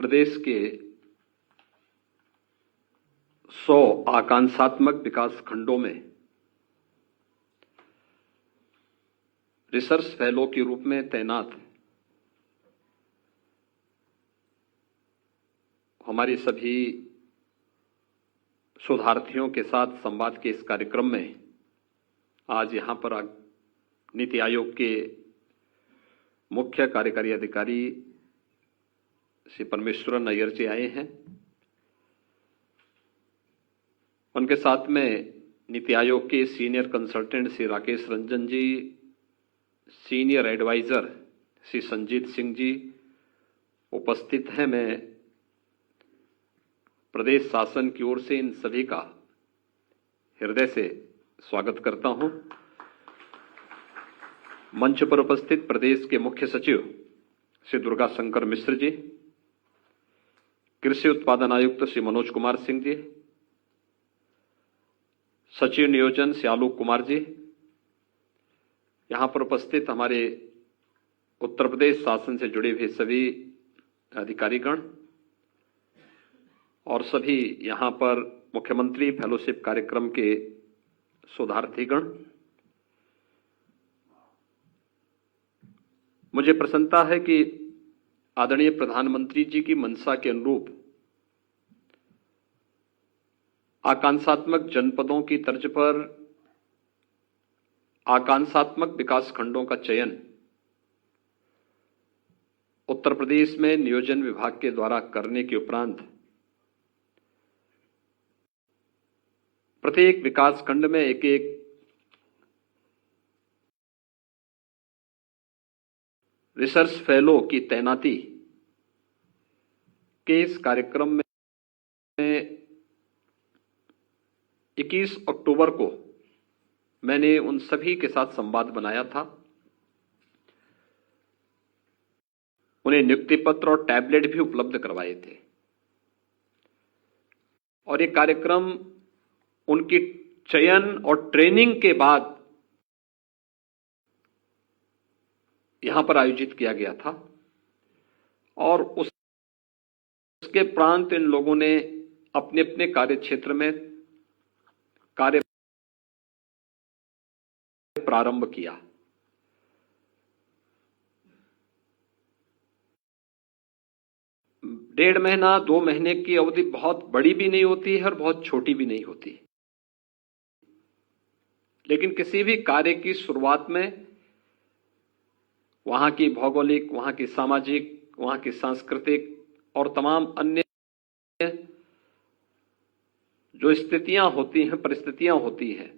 प्रदेश के 100 आकांक्षात्मक विकास खंडों में रिसर्च फेलो के रूप में तैनात हमारे सभी शोधार्थियों के साथ संवाद के इस कार्यक्रम में आज यहां पर नीति आयोग के मुख्य कार्यकारी अधिकारी श्री परमेश्वरन अय्यर जी आए हैं। उनके साथ में नीति आयोग के सीनियर कंसल्टेंट श्री राकेश रंजन जी, सीनियर एडवाइजर श्री संजीत सिंह जी उपस्थित हैं। मैं प्रदेश शासन की ओर से इन सभी का हृदय से स्वागत करता हूं। मंच पर उपस्थित प्रदेश के मुख्य सचिव श्री दुर्गा शंकर मिश्र जी, कृषि उत्पादन आयुक्त श्री मनोज कुमार सिंह जी, सचिव नियोजन श्री आलोक कुमार जी, यहां पर उपस्थित हमारे उत्तर प्रदेश शासन से जुड़े हुए सभी अधिकारीगण और सभी यहां पर मुख्यमंत्री फेलोशिप कार्यक्रम के शोधार्थीगण, मुझे प्रसन्नता है कि आदरणीय प्रधानमंत्री जी की मंशा के अनुरूप आकांक्षात्मक जनपदों की तर्ज पर आकांक्षात्मक विकास खंडों का चयन उत्तर प्रदेश में नियोजन विभाग के द्वारा करने के उपरांत प्रत्येक विकास खंड में एक रिसर्च फेलो की तैनाती के इस कार्यक्रम में 21 अक्टूबर को मैंने उन सभी के साथ संवाद बनाया था। उन्हें नियुक्ति पत्र और टैबलेट भी उपलब्ध करवाए थे और ये कार्यक्रम उनकी चयन और ट्रेनिंग के बाद यहां पर आयोजित किया गया था और उसके उपरांत इन लोगों ने अपने अपने कार्य क्षेत्र में कार्य प्रारंभ किया। डेढ़ महीना 2 महीने की अवधि बहुत बड़ी भी नहीं होती है और बहुत छोटी भी नहीं होती, लेकिन किसी भी कार्य की शुरुआत में वहां की भौगोलिक, वहां की सामाजिक, वहां की सांस्कृतिक और तमाम अन्य जो स्थितियां होती हैं, परिस्थितियां होती हैं,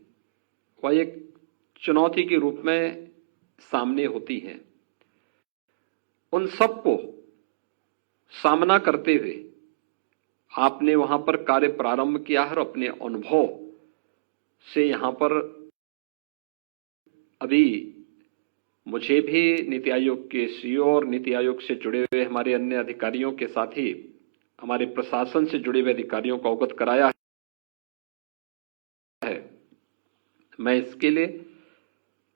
वह एक चुनौती के रूप में सामने होती हैं। उन सबको सामना करते हुए आपने वहां पर कार्य प्रारंभ किया है और अपने अनुभव से यहां पर अभी मुझे भी नीति आयोग के सीईओ और नीति आयोग से जुड़े हुए हमारे अन्य अधिकारियों के साथ ही हमारे प्रशासन से जुड़े हुए अधिकारियों को अवगत कराया है। मैं इसके लिए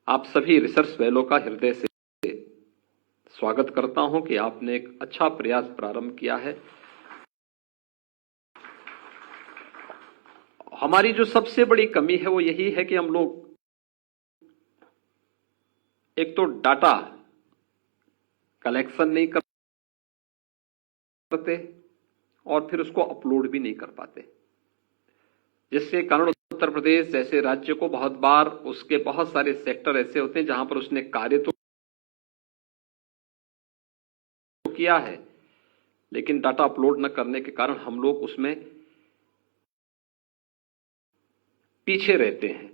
आप सभी रिसर्च फेलो का हृदय से स्वागत करता हूं कि आपने एक अच्छा प्रयास प्रारंभ किया है। हमारी जो सबसे बड़ी कमी है वो यही है कि हम लोग एक तो डाटा कलेक्शन नहीं करते और फिर उसको अपलोड भी नहीं कर पाते, जिसके कारण उत्तर प्रदेश जैसे राज्य को बहुत बार उसके बहुत सारे सेक्टर ऐसे होते हैं जहां पर उसने कार्य तो किया है, लेकिन डाटा अपलोड न करने के कारण हम लोग उसमें पीछे रहते हैं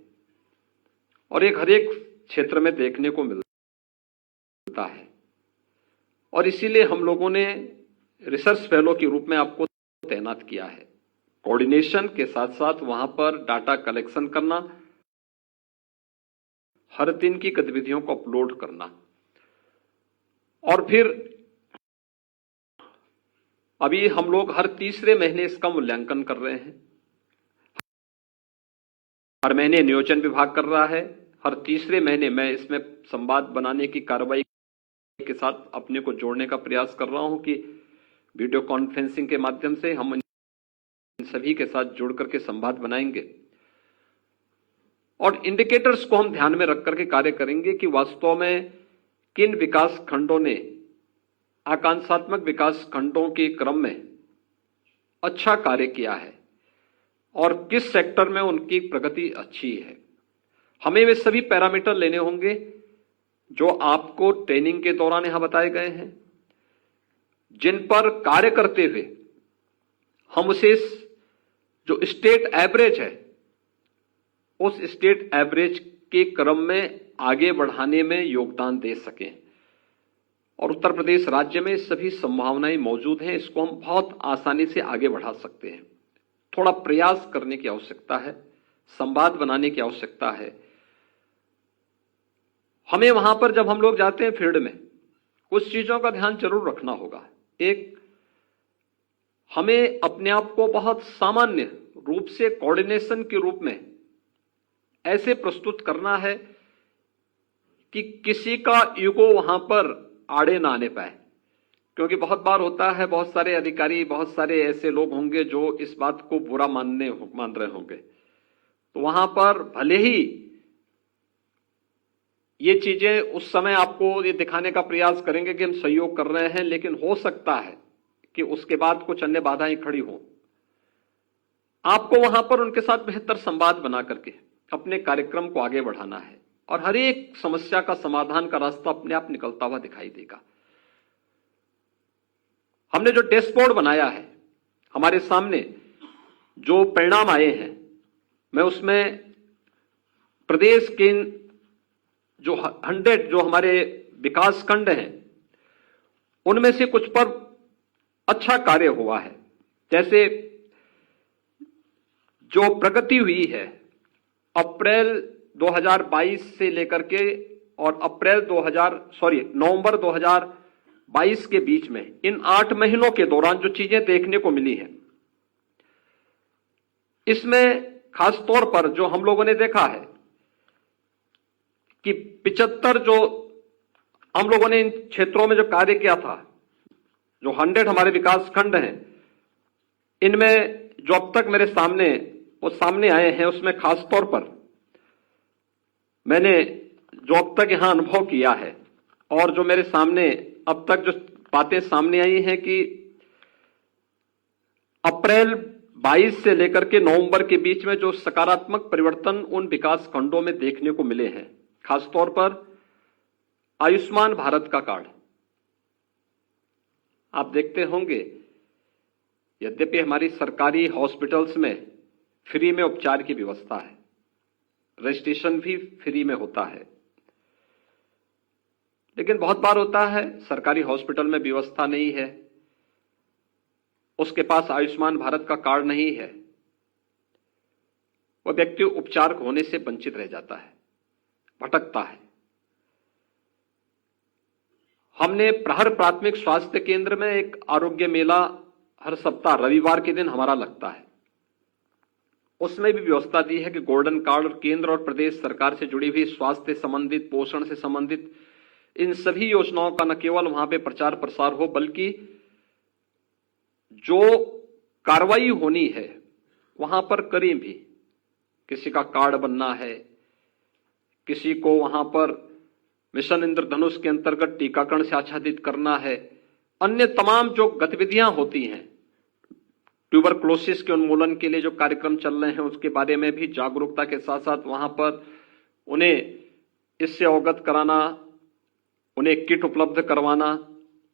और एक हर एक क्षेत्र में देखने को मिलता है। और इसीलिए हम लोगों ने रिसर्च फेलो के रूप में आपको तैनात किया है। कोऑर्डिनेशन के साथ साथ वहां पर डाटा कलेक्शन करना, हर दिन की गतिविधियों को अपलोड करना और फिर अभी हम लोग हर तीसरे महीने इसका मूल्यांकन कर रहे हैं। हर महीने नियोजन विभाग कर रहा है, हर तीसरे महीने मैं इसमें संवाद बनाने की कार्रवाई के साथ अपने को जोड़ने का प्रयास कर रहा हूं कि वीडियो कॉन्फ्रेंसिंग के माध्यम से हम इन सभी के साथ जुड़ करके संवाद बनाएंगे और इंडिकेटर्स को हम ध्यान में रख करके कार्य करेंगे कि वास्तव में किन विकास खंडों ने आकांक्षात्मक विकास खंडों के क्रम में अच्छा कार्य किया है और किस सेक्टर में उनकी प्रगति अच्छी है। हमें वे सभी पैरामीटर लेने होंगे जो आपको ट्रेनिंग के दौरान यहां बताए गए हैं, जिन पर कार्य करते हुए हम उसे जो स्टेट एवरेज है उस स्टेट एवरेज के क्रम में आगे बढ़ाने में योगदान दे सकें। और उत्तर प्रदेश राज्य में सभी संभावनाएं मौजूद हैं, इसको हम बहुत आसानी से आगे बढ़ा सकते हैं। थोड़ा प्रयास करने की आवश्यकता है, संवाद बनाने की आवश्यकता है। हमें वहां पर जब हम लोग जाते हैं फील्ड में कुछ चीजों का ध्यान जरूर रखना होगा। एक, हमें अपने आप को बहुत सामान्य रूप से कोऑर्डिनेशन के रूप में ऐसे प्रस्तुत करना है कि किसी का ईगो वहां पर आड़े ना आने पाए, क्योंकि बहुत बार होता है बहुत सारे अधिकारी, बहुत सारे ऐसे लोग होंगे जो इस बात को बुरा मान रहे होंगे, तो वहां पर भले ही ये चीजें उस समय आपको ये दिखाने का प्रयास करेंगे कि हम सहयोग कर रहे हैं, लेकिन हो सकता है कि उसके बाद कुछ अन्य बाधाएं खड़ी हों। आपको वहां पर उनके साथ बेहतर संवाद बना करके अपने कार्यक्रम को आगे बढ़ाना है और हर एक समस्या का समाधान का रास्ता अपने आप निकलता हुआ दिखाई देगा। हमने जो डैशबोर्ड बनाया है, हमारे सामने जो परिणाम आए हैं, मैं उसमें प्रदेश के जो 100 जो हमारे विकास खंड हैं उनमें से कुछ पर अच्छा कार्य हुआ है। जैसे जो प्रगति हुई है अप्रैल 2022 से लेकर के और नवंबर 2022 के बीच में, इन 8 महीनों के दौरान जो चीजें देखने को मिली हैं, इसमें खास तौर पर जो हम लोगों ने देखा है कि 75 जो हम लोगों ने इन क्षेत्रों में जो कार्य किया था, जो 100 हमारे विकास खंड हैं, इनमें जो अब तक मेरे सामने आए हैं, उसमें खास तौर पर मैंने जो अब तक यहां अनुभव किया है और जो मेरे सामने अब तक जो बातें सामने आई हैं कि अप्रैल 22 से लेकर के नवंबर के बीच में जो सकारात्मक परिवर्तन उन विकास खंडों में देखने को मिले हैं, खास तौर पर आयुष्मान भारत का कार्ड। आप देखते होंगे यद्यपि हमारी सरकारी हॉस्पिटल्स में फ्री में उपचार की व्यवस्था है, रजिस्ट्रेशन भी फ्री में होता है, लेकिन बहुत बार होता है सरकारी हॉस्पिटल में व्यवस्था नहीं है, उसके पास आयुष्मान भारत का कार्ड नहीं है, वह व्यक्ति उपचार होने से वंचित रह जाता है, भटकता है। हमने प्रहर प्राथमिक स्वास्थ्य केंद्र में एक आरोग्य मेला हर सप्ताह रविवार के दिन हमारा लगता है, उसमें भी व्यवस्था दी है कि गोल्डन कार्ड केंद्र और प्रदेश सरकार से जुड़ी हुई स्वास्थ्य से संबंधित, पोषण से संबंधित इन सभी योजनाओं का न केवल वहां पे प्रचार प्रसार हो, बल्कि जो कार्रवाई होनी है वहां पर करें भी। किसी का कार्ड बनना है, किसी को वहां पर मिशन इंद्रधनुष के अंतर्गत टीकाकरण से आच्छादित करना है, अन्य तमाम जो गतिविधियां होती हैं, ट्यूबरक्लोसिस के उन्मूलन के लिए जो कार्यक्रम चल रहे हैं उसके बारे में भी जागरूकता के साथ साथ वहां पर उन्हें इससे अवगत कराना, उन्हें किट उपलब्ध करवाना,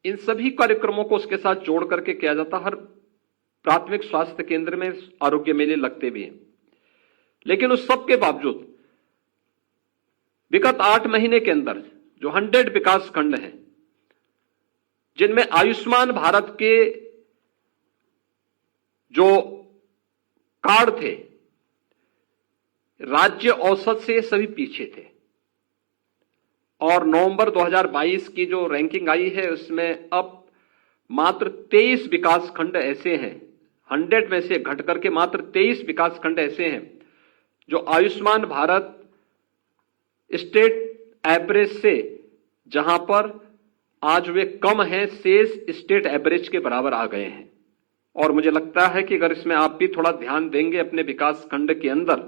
इन सभी कार्यक्रमों को उसके साथ जोड़ करके किया जाता। हर प्राथमिक स्वास्थ्य केंद्र में आरोग्य मेले लगते भी हैं, लेकिन उस सब के बावजूद विगत 8 महीने के अंदर जो 100 विकास खंड हैं जिनमें आयुष्मान भारत के जो कार्ड थे राज्य औसत से सभी पीछे थे, और नवंबर 2022 की जो रैंकिंग आई है उसमें अब मात्र 23 विकास खंड ऐसे हैं, 100 में से घट करके मात्र 23 विकास खंड ऐसे हैं जो आयुष्मान भारत स्टेट एवरेज से, जहां पर आज वे कम हैं, शेष स्टेट एवरेज के बराबर आ गए हैं। और मुझे लगता है कि अगर इसमें आप भी थोड़ा ध्यान देंगे अपने विकास खंड के अंदर,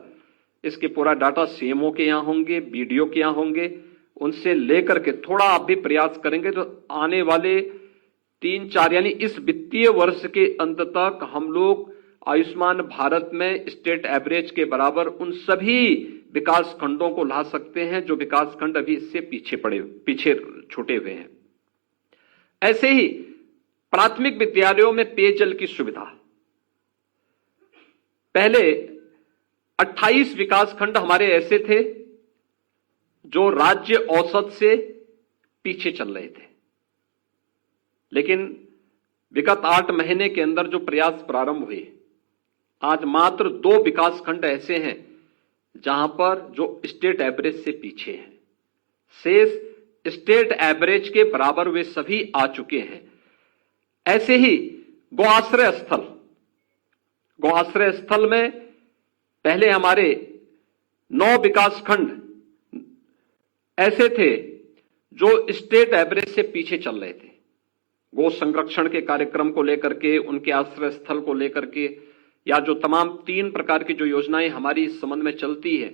इसके पूरा डाटा सीएमओ के यहाँ होंगे, बीडीओ के यहाँ होंगे, उनसे लेकर के थोड़ा आप भी प्रयास करेंगे तो आने वाले 3-4 यानी इस वित्तीय वर्ष के अंत तक हम लोग आयुष्मान भारत में स्टेट एवरेज के बराबर उन सभी विकास खंडों को ला सकते हैं जो विकास खंड अभी इससे पीछे छूटे हुए हैं। ऐसे ही प्राथमिक विद्यालयों में पेयजल की सुविधा, पहले 28 विकास खंड हमारे ऐसे थे जो राज्य औसत से पीछे चल रहे थे, लेकिन विगत 8 महीने के अंदर जो प्रयास प्रारंभ हुए, आज मात्र 2 विकास खंड ऐसे हैं जहां पर जो स्टेट एवरेज से पीछे हैं। शेष स्टेट एवरेज के बराबर वे सभी आ चुके हैं। ऐसे ही गौआश्रय स्थल में पहले हमारे 9 विकास खंड ऐसे थे जो स्टेट एवरेज से पीछे चल रहे थे। गौ संरक्षण के कार्यक्रम को लेकर के, उनके आश्रय स्थल को लेकर के, या जो तमाम 3 प्रकार की जो योजनाएं हमारी इस संबंध में चलती है,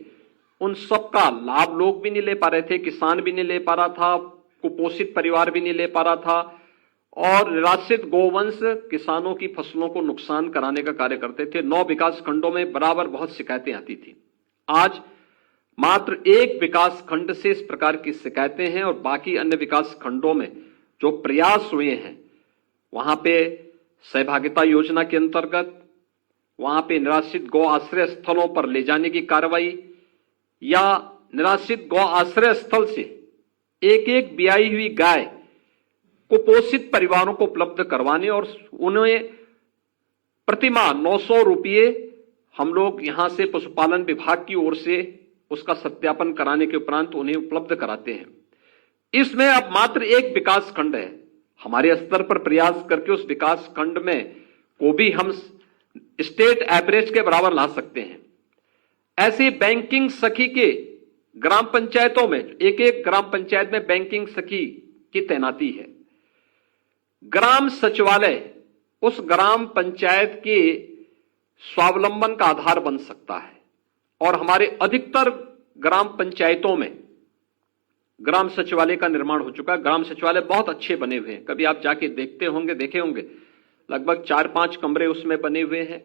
उन सब का लाभ लोग भी नहीं ले पा रहे थे, किसान भी नहीं ले पा रहा था, कुपोषित परिवार भी नहीं ले पा रहा था, और निराश्रित गोवंश किसानों की फसलों को नुकसान कराने का कार्य करते थे। 9 विकास खंडों में बराबर बहुत शिकायतें आती थी। आज मात्र 1 विकास खंड से इस प्रकार की शिकायतें हैं, और बाकी अन्य विकास खंडों में जो प्रयास हुए हैं, वहां पे सहभागिता योजना के अंतर्गत वहां पे निराश्रित गौ आश्रय स्थलों पर ले जाने की कार्रवाई, या निराश्रित गौ आश्रय स्थल से एक ब्याई हुई गाय कुपोषित परिवारों को उपलब्ध करवाने और उन्हें प्रतिमाह 900 रुपये हम लोग यहां से पशुपालन विभाग की ओर से उसका सत्यापन कराने के उपरांत उन्हें उपलब्ध कराते हैं। इसमें अब मात्र 1 विकास खंड है। हमारे स्तर पर प्रयास करके उस विकास खंड में को भी हम स्टेट एवरेज के बराबर ला सकते हैं। ऐसे बैंकिंग सखी के ग्राम पंचायतों में, एक ग्राम पंचायत में बैंकिंग सखी की तैनाती है। ग्राम सचिवालय उस ग्राम पंचायत के स्वावलंबन का आधार बन सकता है, और हमारे अधिकतर ग्राम पंचायतों में ग्राम सचिवालय का निर्माण हो चुका है। ग्राम सचिवालय बहुत अच्छे बने हुए हैं, कभी आप जाके देखे होंगे, लगभग 4-5 कमरे उसमें बने हुए हैं।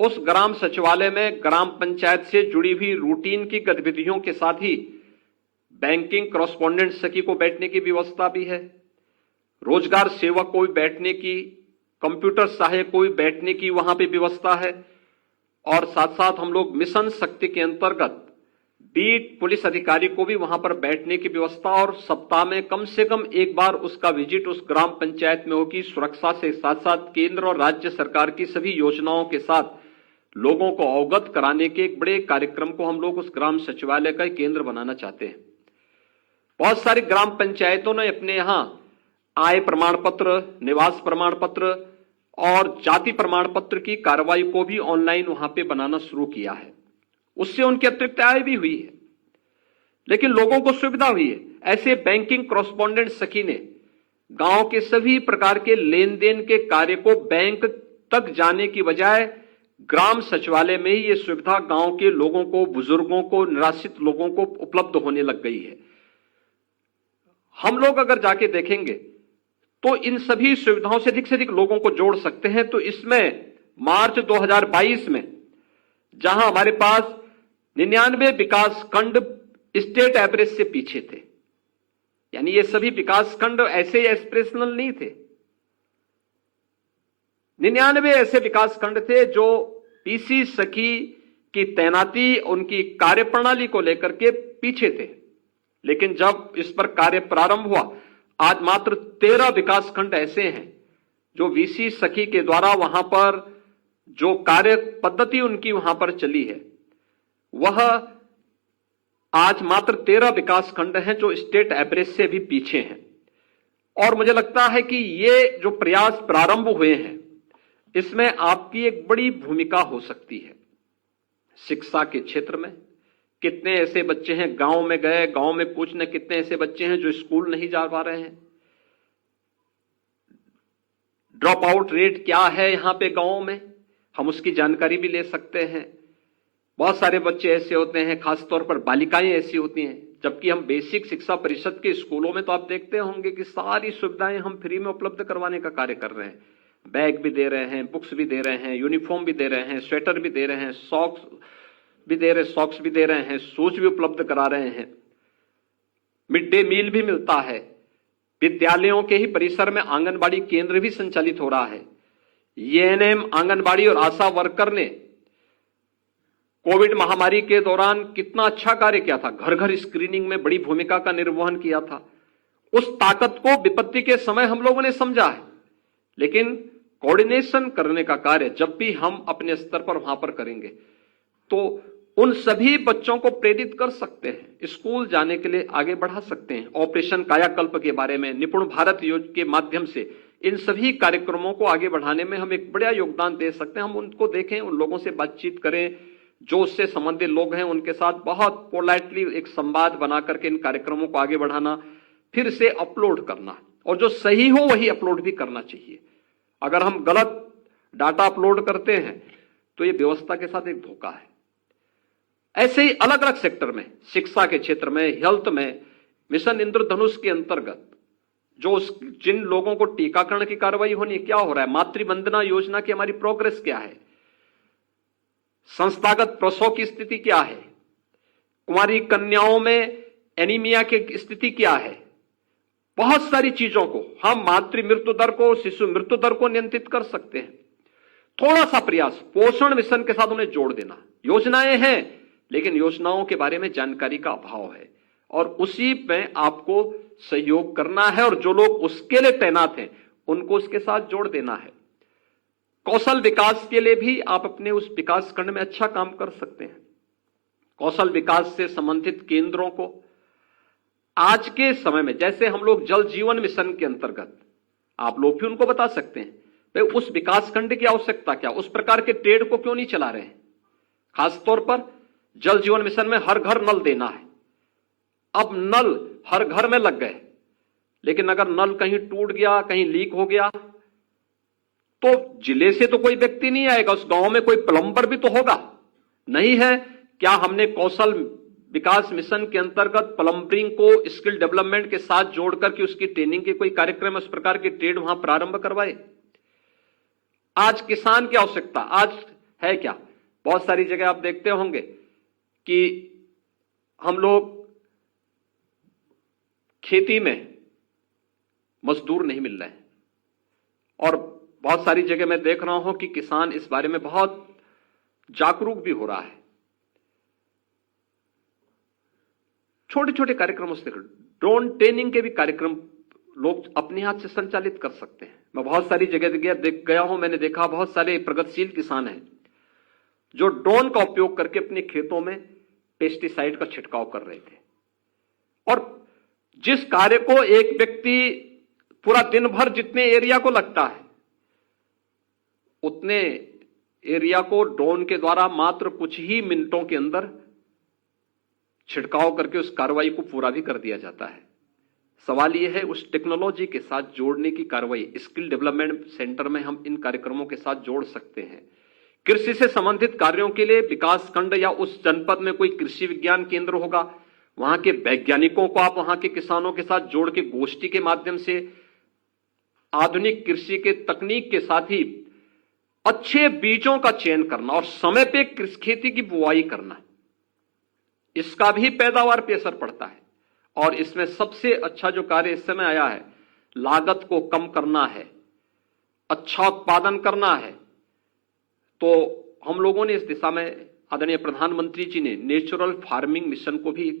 उस ग्राम सचिवालय में ग्राम पंचायत से जुड़ी हुई रूटीन की गतिविधियों के साथ ही बैंकिंग कॉरेस्पॉन्डेंट सखी को बैठने की व्यवस्था भी है, रोजगार सेवक को भी बैठने की, कंप्यूटर सहायक को भी बैठने की वहां पे व्यवस्था है, और साथ साथ हम लोग मिशन शक्ति के अंतर्गत बीट पुलिस अधिकारी को भी वहां पर बैठने की व्यवस्था, और सप्ताह में कम से कम 1 बार उसका विजिट उस ग्राम पंचायत में होगी। सुरक्षा से साथ साथ केंद्र और राज्य सरकार की सभी योजनाओं के साथ लोगों को अवगत कराने के एक बड़े कार्यक्रम को हम लोग उस ग्राम सचिवालय का केंद्र बनाना चाहते हैं। बहुत सारी ग्राम पंचायतों ने अपने यहां आय प्रमाण पत्र, निवास प्रमाण पत्र और जाति प्रमाण पत्र की कार्रवाई को भी ऑनलाइन वहां पे बनाना शुरू किया है। उससे उनकी अतिरिक्त आय भी हुई है, लेकिन लोगों को सुविधा हुई है। ऐसे बैंकिंग कॉरेस्पॉन्डेंट सखी ने गांव के सभी प्रकार के लेन देन के कार्य को बैंक तक जाने की बजाय ग्राम सचिवालय में ही ये सुविधा गांव के लोगों को, बुजुर्गों को, निराश्रित लोगों को उपलब्ध होने लग गई है। हम लोग अगर जाके देखेंगे तो इन सभी सुविधाओं से अधिक लोगों को जोड़ सकते हैं। तो इसमें मार्च 2022 में जहां हमारे पास 99 विकास खंड स्टेट एवरेज से पीछे थे, यानी ये सभी विकास खंड ऐसे एस्पिरेशनल नहीं थे, 99 ऐसे विकास खंड थे जो पीसी सखी की तैनाती, उनकी कार्यप्रणाली को लेकर के पीछे थे। लेकिन जब इस पर कार्य प्रारंभ हुआ, आज मात्र 13 विकास खंड ऐसे हैं जो वीसी सखी के द्वारा वहां पर जो कार्य पद्धति उनकी वहां पर चली है, वह आज मात्र 13 विकास खंड हैं जो स्टेट एवरेज से भी पीछे हैं। और मुझे लगता है कि ये जो प्रयास प्रारंभ हुए हैं, इसमें आपकी एक बड़ी भूमिका हो सकती है। शिक्षा के क्षेत्र में कितने ऐसे बच्चे हैं, गांव में गए, गांव में पूछने कितने ऐसे बच्चे हैं जो स्कूल नहीं जा पा रहे हैं, ड्रॉप आउट रेट क्या है यहाँ पे गांवों में, हम उसकी जानकारी भी ले सकते हैं। बहुत सारे बच्चे ऐसे होते हैं, खासतौर पर बालिकाएं ऐसी होती हैं, जबकि हम बेसिक शिक्षा परिषद के स्कूलों में तो आप देखते होंगे कि सारी सुविधाएं हम फ्री में उपलब्ध करवाने का कार्य कर रहे हैं। बैग भी दे रहे हैं, बुक्स भी दे रहे हैं, यूनिफॉर्म भी दे रहे हैं, स्वेटर भी दे रहे हैं, सॉक्स भी दे रहे हैं, शूज भी उपलब्ध करा रहे हैं, मिड डे मील भी मिलता है। विद्यालयों के ही परिसर में आंगनबाड़ी केंद्र भी संचालित हो रहा है। एएनएम, आंगनबाड़ी और आशा वर्कर ने कोविड महामारी के दौरान कितना अच्छा कार्य किया था, घर घर स्क्रीनिंग में बड़ी भूमिका का निर्वहन किया था। उस ताकत को विपत्ति के समय हम लोगों ने समझा है, लेकिन कोऑर्डिनेशन करने का कार्य जब भी हम अपने स्तर पर वहां पर करेंगे तो उन सभी बच्चों को प्रेरित कर सकते हैं, स्कूल जाने के लिए आगे बढ़ा सकते हैं। ऑपरेशन कायाकल्प के बारे में, निपुण भारत योजना के माध्यम से इन सभी कार्यक्रमों को आगे बढ़ाने में हम एक बड़ा योगदान दे सकते हैं। हम उनको देखें, उन लोगों से बातचीत करें, जो उससे संबंधित लोग हैं उनके साथ बहुत पोलाइटली एक संवाद बना करके इन कार्यक्रमों को आगे बढ़ाना, फिर से अपलोड करना, और जो सही हो वही अपलोड भी करना चाहिए। अगर हम गलत डाटा अपलोड करते हैं तो ये व्यवस्था के साथ एक धोखा है। ऐसे ही अलग अलग सेक्टर में, शिक्षा के क्षेत्र में, हेल्थ में, मिशन इंद्रधनुष के अंतर्गत जो जिन लोगों को टीकाकरण की कार्रवाई होनी है, क्या हो रहा है, मातृवंदना योजना की हमारी प्रोग्रेस क्या है, संस्थागत प्रसव की स्थिति क्या है, कुमारी कन्याओं में एनीमिया की स्थिति क्या है। बहुत सारी चीजों को हम मातृ मृत्यु दर को, शिशु मृत्यु दर को नियंत्रित कर सकते हैं। थोड़ा सा प्रयास पोषण मिशन के साथ उन्हें जोड़ देना। योजनाएं हैं लेकिन योजनाओं के बारे में जानकारी का अभाव है, और उसी में आपको सहयोग करना है, और जो लोग उसके लिए तैनात हैं उनको उसके साथ जोड़ देना है। कौशल विकास के लिए भी आप अपने उस विकास खंड में अच्छा काम कर सकते हैं। कौशल विकास से संबंधित केंद्रों को आज के समय में, जैसे हम लोग जल जीवन मिशन के अंतर्गत, आप लोग भी उनको बता सकते हैं भाई उस विकास खंड की आवश्यकता क्या, उस प्रकार के ट्रेड को क्यों नहीं चला रहे हैं। खासतौर पर जल जीवन मिशन में हर घर नल देना है। अब नल हर घर में लग गए, लेकिन अगर नल कहीं टूट गया, कहीं लीक हो गया, तो जिले से तो कोई व्यक्ति नहीं आएगा, उस गांव में कोई प्लम्बर भी तो होगा, नहीं है। क्या हमने कौशल विकास मिशन के अंतर्गत प्लम्बरिंग को स्किल डेवलपमेंट के साथ जोड़कर के उसकी ट्रेनिंग के कोई कार्यक्रम, उस प्रकार के ट्रेड वहां प्रारंभ करवाए। आज किसान की आवश्यकता आज है क्या, बहुत सारी जगह आप देखते होंगे कि हम लोग खेती में मजदूर नहीं मिल रहे हैं, और बहुत सारी जगह मैं देख रहा हूं कि किसान इस बारे में बहुत जागरूक भी हो रहा है। छोटे छोटे कार्यक्रमों से, ड्रोन ट्रेनिंग के भी कार्यक्रम लोग अपने हाथ से संचालित कर सकते हैं। मैं बहुत सारी जगह गया हूं, मैंने देखा बहुत सारे प्रगतिशील किसान हैं जो ड्रोन का उपयोग करके अपने खेतों में पेस्टिसाइड का छिड़काव कर रहे थे, और जिस कार्य को एक व्यक्ति पूरा दिन भर जितने एरिया को लगता है उतने एरिया को ड्रोन के द्वारा मात्र कुछ ही मिनटों के अंदर छिड़काव करके उस कार्रवाई को पूरा भी कर दिया जाता है। सवाल यह है उस टेक्नोलॉजी के साथ जोड़ने की कार्रवाई स्किल डेवलपमेंट सेंटर में हम इन कार्यक्रमों के साथ जोड़ सकते हैं। कृषि से संबंधित कार्यों के लिए विकास खंड या उस जनपद में कोई कृषि विज्ञान केंद्र होगा, वहां के वैज्ञानिकों को आप वहां के किसानों के साथ जोड़ के गोष्ठी के माध्यम से आधुनिक कृषि के तकनीक के साथ ही अच्छे बीजों का चयन करना और समय पे खेती की बुआई करना, इसका भी पैदावार पे असर पड़ता है। और इसमें सबसे अच्छा जो कार्य इस समय आया है, लागत को कम करना है, अच्छा उत्पादन करना है। तो हम लोगों ने इस दिशा में, आदरणीय प्रधानमंत्री जी ने नेचुरल फार्मिंग मिशन को भी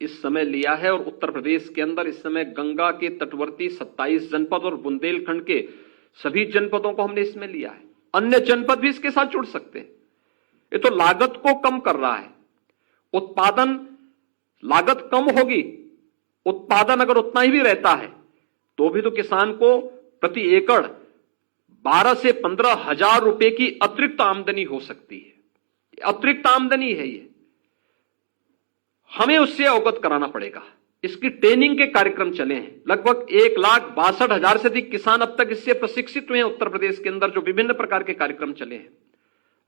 इस समय लिया है, और उत्तर प्रदेश के अंदर इस समय गंगा के तटवर्ती 27 जनपद और बुंदेलखंड के सभी जनपदों को हमने इसमें लिया है। अन्य जनपद भी इसके साथ जुड़ सकते हैं। ये तो लागत को कम कर रहा है। उत्पादन, लागत कम होगी, उत्पादन अगर उतना ही भी रहता है तो भी तो किसान को प्रति एकड़ 12 से 15 हजार रुपए की अतिरिक्त आमदनी हो सकती है। अतिरिक्त आमदनी है ये, हमें उससे अवगत कराना पड़ेगा। इसकी ट्रेनिंग के कार्यक्रम चले हैं। लगभग 1,62,000 से अधिक किसान अब तक इससे प्रशिक्षित हुए हैं उत्तर प्रदेश के अंदर, जो विभिन्न प्रकार के कार्यक्रम चले हैं।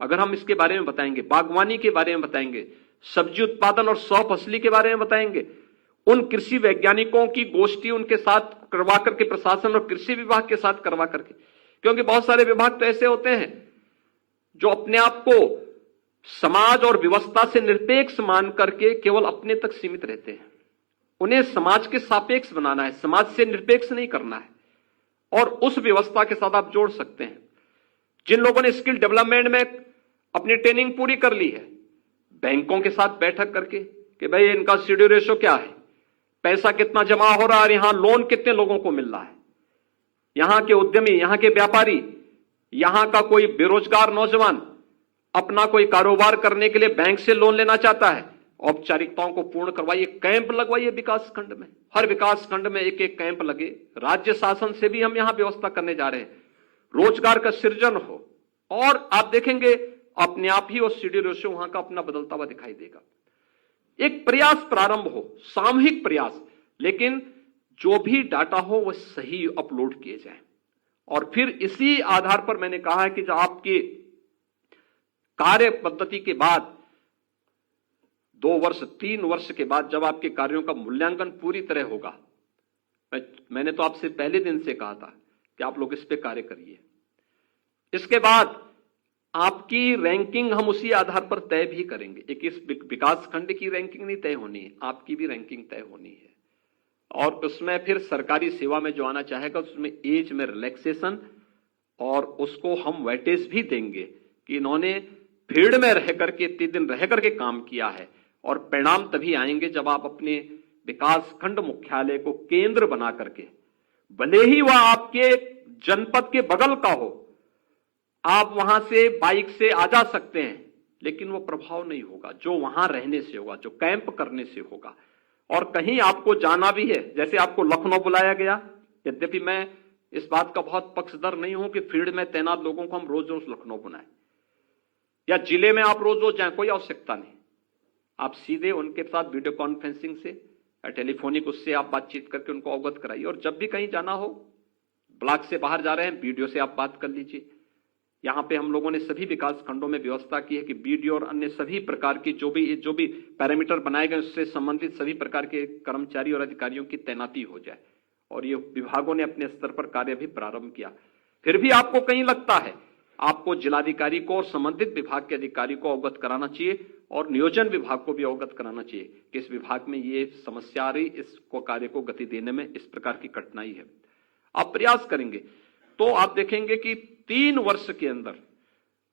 अगर हम इसके बारे में बताएंगे, बागवानी के बारे में बताएंगे, सब्जी उत्पादन और स्वफसली के बारे में बताएंगे, उन कृषि वैज्ञानिकों की गोष्ठी उनके साथ करवा करके, प्रशासन और कृषि विभाग के साथ करवा करके, क्योंकि बहुत सारे विभाग तो ऐसे होते हैं जो अपने आप को समाज और व्यवस्था से निरपेक्ष मान करके केवल अपने तक सीमित रहते हैं। उन्हें समाज के सापेक्ष बनाना है, समाज से निरपेक्ष नहीं करना है, और उस व्यवस्था के साथ आप जोड़ सकते हैं। जिन लोगों ने स्किल डेवलपमेंट में अपनी ट्रेनिंग पूरी कर ली है, बैंकों के साथ बैठक करके कि भाई इनका सीडी रेशो क्या है, पैसा कितना जमा हो रहा है, यहां लोन कितने लोगों को मिल रहा है, यहां के उद्यमी, यहां के व्यापारी, यहां का कोई बेरोजगार नौजवान अपना कोई कारोबार करने के लिए बैंक से लोन लेना चाहता है, औपचारिकताओं को पूर्ण करवाइए, कैंप लगवाइए विकास खंड में, हर विकास खंड में एक एक कैंप लगे। राज्य शासन से भी हम यहां व्यवस्था करने जा रहे हैं, रोजगार का सृजन हो, और आप देखेंगे अपने आप ही वो सीडी रेशियो वहां का अपना बदलता हुआ दिखाई देगा। एक प्रयास प्रारंभ हो, सामूहिक प्रयास, लेकिन जो भी डाटा हो वह सही अपलोड किए जाए। और फिर इसी आधार पर मैंने कहा है कि जो आपकी कार्य पद्धति के बाद 2 वर्ष 3 वर्ष के बाद जब आपके कार्यों का मूल्यांकन पूरी तरह होगा, मैंने तो आपसे पहले दिन से कहा था कि आप लोग इस पे कार्य करिए। इसके बाद आपकी रैंकिंग हम उसी आधार पर तय भी करेंगे। एक इस विकास खंड की रैंकिंग नहीं तय होनी है, आपकी भी रैंकिंग तय होनी है। और उसमें फिर सरकारी सेवा में जो आना चाहेगा उसमें एज में रिलैक्सेशन, और उसको हम वेटेज भी देंगे कि इन्होंने फील्ड में रह करके, इतने दिन रह करके काम किया है। और परिणाम तभी आएंगे जब आप अपने विकास खंड मुख्यालय को केंद्र बना करके, भले ही वह आपके जनपद के बगल का हो, आप वहां से बाइक से आ जा सकते हैं, लेकिन वो प्रभाव नहीं होगा जो वहां रहने से होगा, जो कैंप करने से होगा। और कहीं आपको जाना भी है, जैसे आपको लखनऊ बुलाया गया, यद्यपि मैं इस बात का बहुत पक्षधर नहीं हूं कि फील्ड में तैनात लोगों को हम रोज रोज लखनऊ बुलाएं, या जिले में आप रोज रोज जाएं, कोई आवश्यकता नहीं। आप सीधे उनके साथ वीडियो कॉन्फ्रेंसिंग से या टेलीफोनिक उससे आप बातचीत करके उनको अवगत कराइए। और जब भी कहीं जाना हो, ब्लॉक से बाहर जा रहे हैं, वीडियो से आप बात कर लीजिए। यहाँ पे हम लोगों ने सभी विकास खंडों में व्यवस्था की है कि वीडियो और अन्य सभी प्रकार की जो भी पैरामीटर बनाए गए उससे संबंधित सभी प्रकार के कर्मचारी और अधिकारियों की तैनाती हो जाए। और ये विभागों ने अपने स्तर पर कार्य भी प्रारंभ किया। फिर भी आपको कहीं लगता है, आपको जिलाधिकारी को और संबंधित विभाग के अधिकारी को अवगत कराना चाहिए, और नियोजन विभाग को भी अवगत कराना चाहिए कि इस विभाग में ये समस्या आ रही, इसको कार्य को गति देने में इस प्रकार की कठिनाई है। आप प्रयास करेंगे तो आप देखेंगे कि 3 वर्ष के अंदर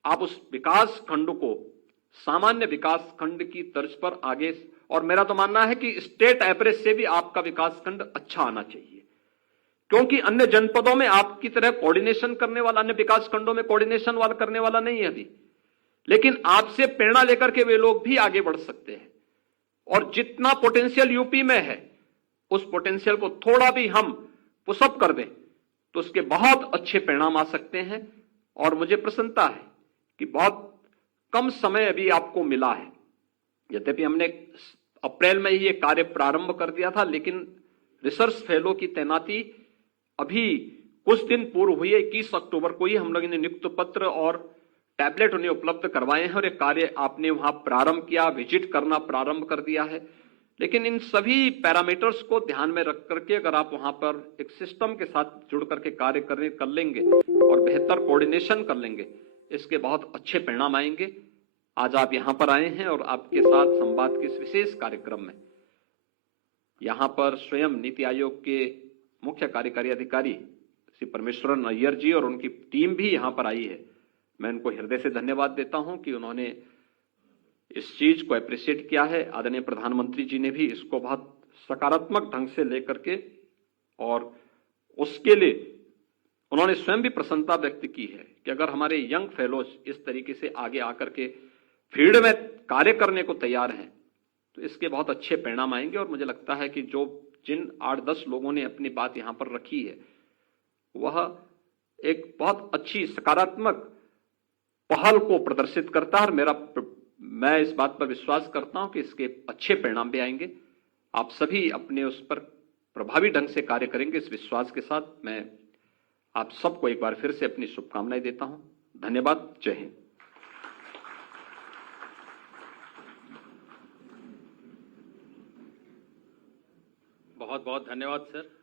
आप उस विकास खंड को सामान्य विकास खंड की तर्ज पर आगे, और मेरा तो मानना है कि स्टेट एवरेज से भी आपका विकास खंड अच्छा आना चाहिए, क्योंकि अन्य जनपदों में आपकी तरह कोऑर्डिनेशन करने वाला, अन्य विकास खंडों में कोऑर्डिनेशन वाला करने वाला नहीं है अभी, लेकिन आपसे प्रेरणा लेकर के वे लोग भी आगे बढ़ सकते हैं। और जितना पोटेंशियल यूपी में है, उस पोटेंशियल को थोड़ा भी हम पुशअप कर दें तो उसके बहुत अच्छे परिणाम आ सकते हैं। और मुझे प्रसन्नता है कि बहुत कम समय अभी आपको मिला है। यद्यपि हमने अप्रैल में ही ये कार्य प्रारंभ कर दिया था, लेकिन रिसर्च फेलो की तैनाती अभी कुछ दिन पूर्व हुई है। 21 अक्टूबर को ही हम लोगों ने नियुक्त पत्र और टैबलेट उन्हें उपलब्ध करवाए हैं, और ये कार्य आपने वहां प्रारंभ किया, विजिट करना प्रारंभ कर दिया है। लेकिन इन सभी पैरामीटर्स को ध्यान में रख करके अगर आप वहां पर एक सिस्टम के साथ जुड़ करके कार्य कर लेंगे और बेहतर कोऑर्डिनेशन कर लेंगे, इसके बहुत अच्छे परिणाम आएंगे। आज आप यहां पर आए हैं और आपके साथ संवाद के इस विशेष कार्यक्रम में यहां पर स्वयं नीति आयोग के मुख्य कार्यकारी अधिकारी श्री परमेश्वरन अय्यर जी और उनकी टीम भी यहां पर आई है। मैं उनको हृदय से धन्यवाद देता हूं कि उन्होंने इस चीज को अप्रिशिएट किया है। आदरणीय प्रधानमंत्री जी ने भी इसको बहुत सकारात्मक ढंग से लेकर के, और उसके लिए उन्होंने स्वयं भी प्रसन्नता व्यक्त की है कि अगर हमारे यंग फेलोज इस तरीके से आगे आकर के फील्ड में कार्य करने को तैयार हैं तो इसके बहुत अच्छे परिणाम आएंगे। और मुझे लगता है कि जिन 8-10 लोगों ने अपनी बात यहां पर रखी है, वह एक बहुत अच्छी सकारात्मक पहल को प्रदर्शित करता है। और मैं इस बात पर विश्वास करता हूं कि इसके अच्छे परिणाम भी आएंगे। आप सभी अपने उस पर प्रभावी ढंग से कार्य करेंगे, इस विश्वास के साथ मैं आप सबको एक बार फिर से अपनी शुभकामनाएं देता हूं। धन्यवाद। जय हिंद। बहुत बहुत धन्यवाद सर।